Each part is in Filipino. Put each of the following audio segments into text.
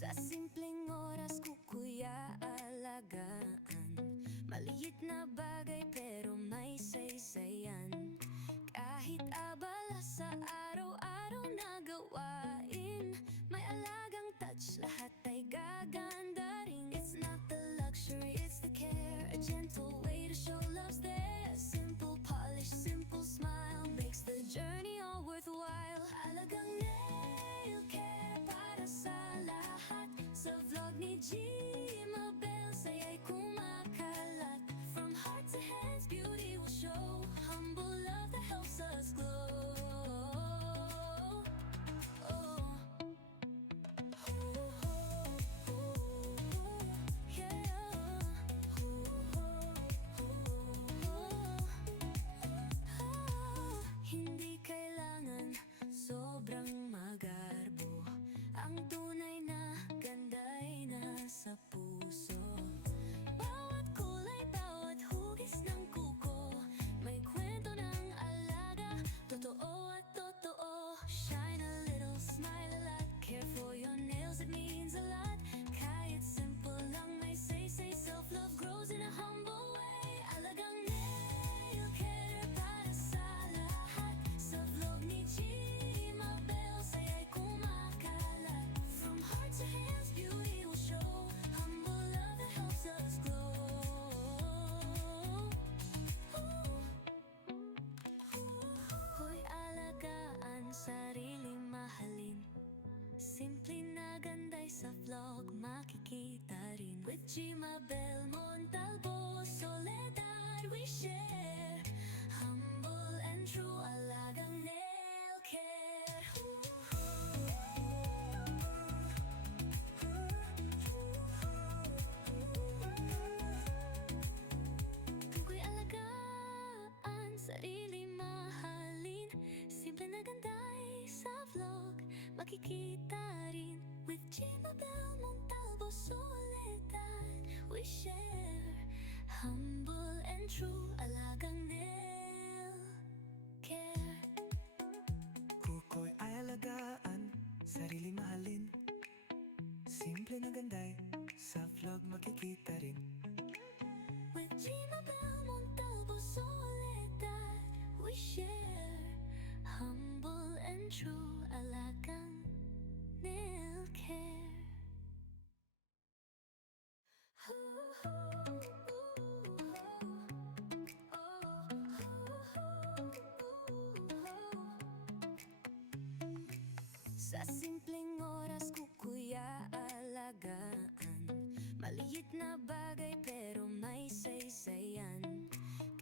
Sa simpleng oras ko kuya alagaan maliit na bagay pero may saysayan. Kahit abala sa araw-araw na gawain, may alagang touch, lahat ay gaganda rin. It's not the luxury, it's the care, a gentle way to show love's there. Simple polish, simple smile makes the journey all worthwhile. Alagang nail care para sa lahat. Sa vlog ni Gmabel, saya'y kumakalat. From heart to hands, beauty will show. Humble love that helps us glow. Hindi kailangan sobrang magarbo. Ang tunay na ganda ay nasa puso. Bawat kulay, bawat hugis ng kuko, may kwento ng alaga, totoo at totoo. Shine a little, smile a lot, care for your nails, it means a lot. Kahit simple lang may say, self-love grows in a humble way. Alagang nail care para sa lahat. Sa vlog ni Gmabel, saya'y kumakalat. From heart to hands, beauty will show. Humble love that helps us glow. Hoy, alagaan, sariling mahalin. Simple na ganda'y sa vlog makikita rin. With Gmabel Montalvo, Soledad we share. Humble and true, alagang nail care. Tukoy alagaan, sarili mahalin. Simple na ganda'y sa vlog makikita rin. With Gmabel Montalvo, Soledad we share. Humble and true, alagang nail care. Kuko'y ay alagaan, sarili mahalin. Simple na ganda'y sa vlog makikita rin. With Gmabel Montalvo, Soledad we share. Humble and true, alagang nail care. Sa simpleng oras ko kuya alagaan maliit na bagay pero may saysayan.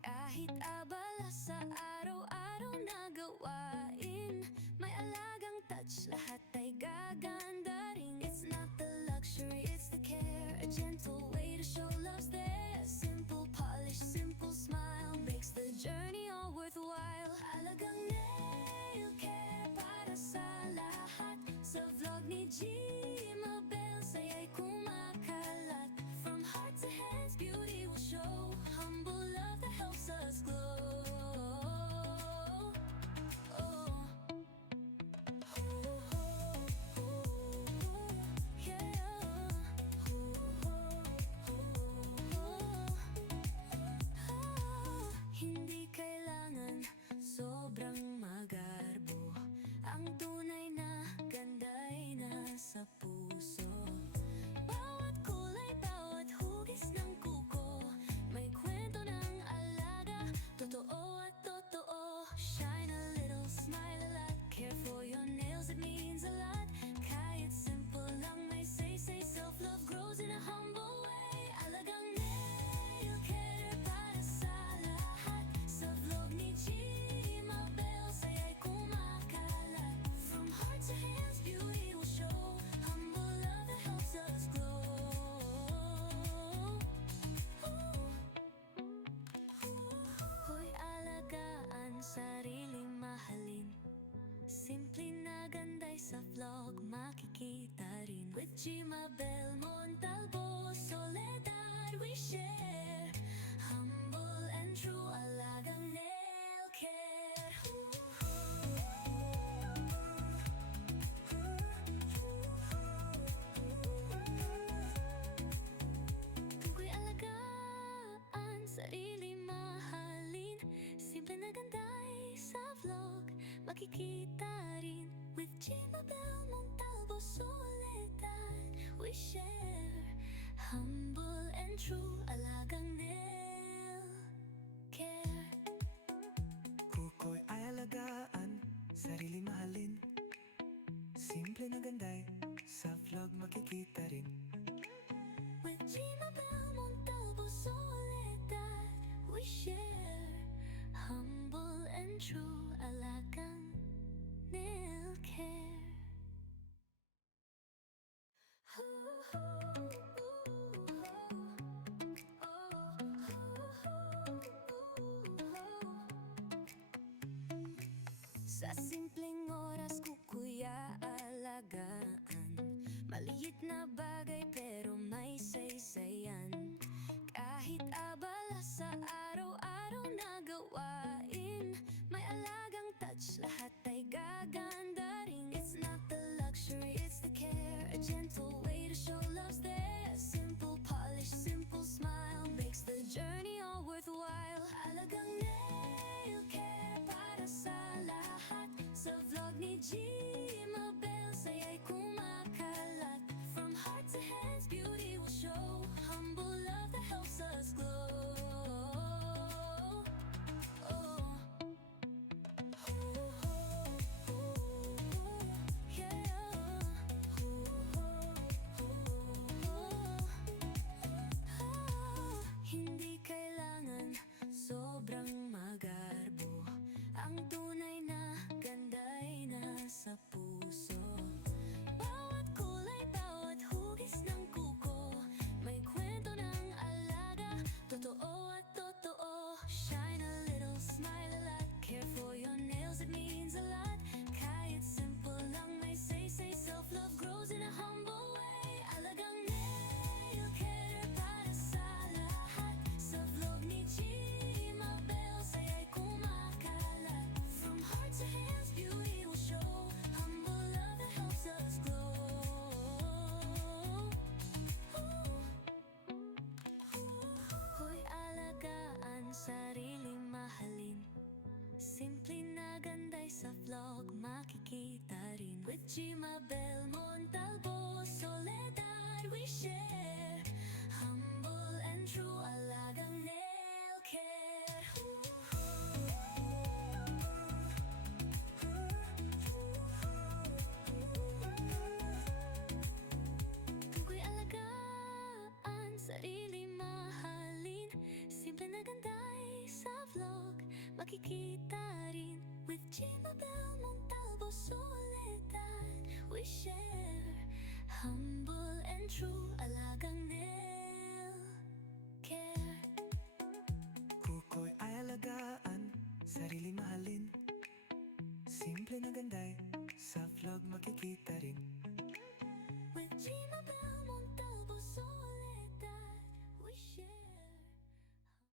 Kahit abala sa araw-araw na gawain, may alagang touch, lahat ay gaganda rin. It's not the luxury, it's the care, a gentle way to show love's there. Simple polish, simple smile makes the journey all worthwhile. Alagang nail care para sa lahat. Sa vlog ni Gmabel, saya'y kumakalat. From heart to hands, beauty will show. Humble love that helps us glow. Hindi kailangan sobrang magarbo. Ang tunay na ganda ay nasa puso. Bawat kulay, bawat hugis ng kuko, may kwento ng alaga, totoo at totoo. Shine a little, smile a lot, care for your nails, it means a lot. Kahit simple lang may say, self-love grows in a humble way. Alagang nail care para sa lahat. Sa vlog ni Gmabel, saya'y kumakalat. From heart to hands, beauty will show. Humble love that helps us glow. Hoy, alagaan, sariling mahalin. Simple na ganda'y sa vlog makikita rin. With Gmabel Montalvo, Soledad we share. Humble and true, alagang nail care. makikita rin. With Jimabel Montalvo, Soledad, we share humble and true alagang nail care. Kuko'y ay alagaan, sarili mahalin. Simple na ganday, sa vlog makikita rin. With Jimabel Montalvo, Soledad, we share humble and true alagang nail care. Sa simpleng oras ko kuya alagaan, maliit na bagay pero may saysayan. Kahit abala sa araw-araw na gawain, may alagang touch, lahat ay gaganda rin. It's not the luxury, it's the care, a gentle way to show love's there. Simple polish, simple smile makes the journey all worthwhile. Alagang nail care para sa lahat. Sa vlog ni Jimabel, saya'y kumakalat. From heart to hands, beauty will show. Humble love that helps us glow. Oh. Hindi kailangan sobrang magarbo, ang tunay na ganda'y nasa puso. Bawat kulay, bawat hugis ng kuko, may kwento ng alaga, totoo at totoo. Shine a little, smile a lot, care for your nails, it means a lot. Kahit simple lang may say, self-love grows in a humble way. Alagang nail care para sa lahat. Sa vlog ni Jimabel, saya'y kumakalat. From heart to hands, beauty will show. Humble love that helps us glow. Hoy alagaan, sariling mahalin. Simple na ganday sa vlog makikita rin. With Jimabel Montalvo, Soledad, we share humble and true alagang nail care. Tukoy alagaan, sarili mahalin. Simple na ganday sa vlog makikita rin. With Jimabel Montalvo, Soledad, we share humble and true alagang nail care. Kuko'y ay alagaan, sarili mahalin. Simple na ganday, sa vlog makikita rin. With Jimabel Montalvo, Soledad.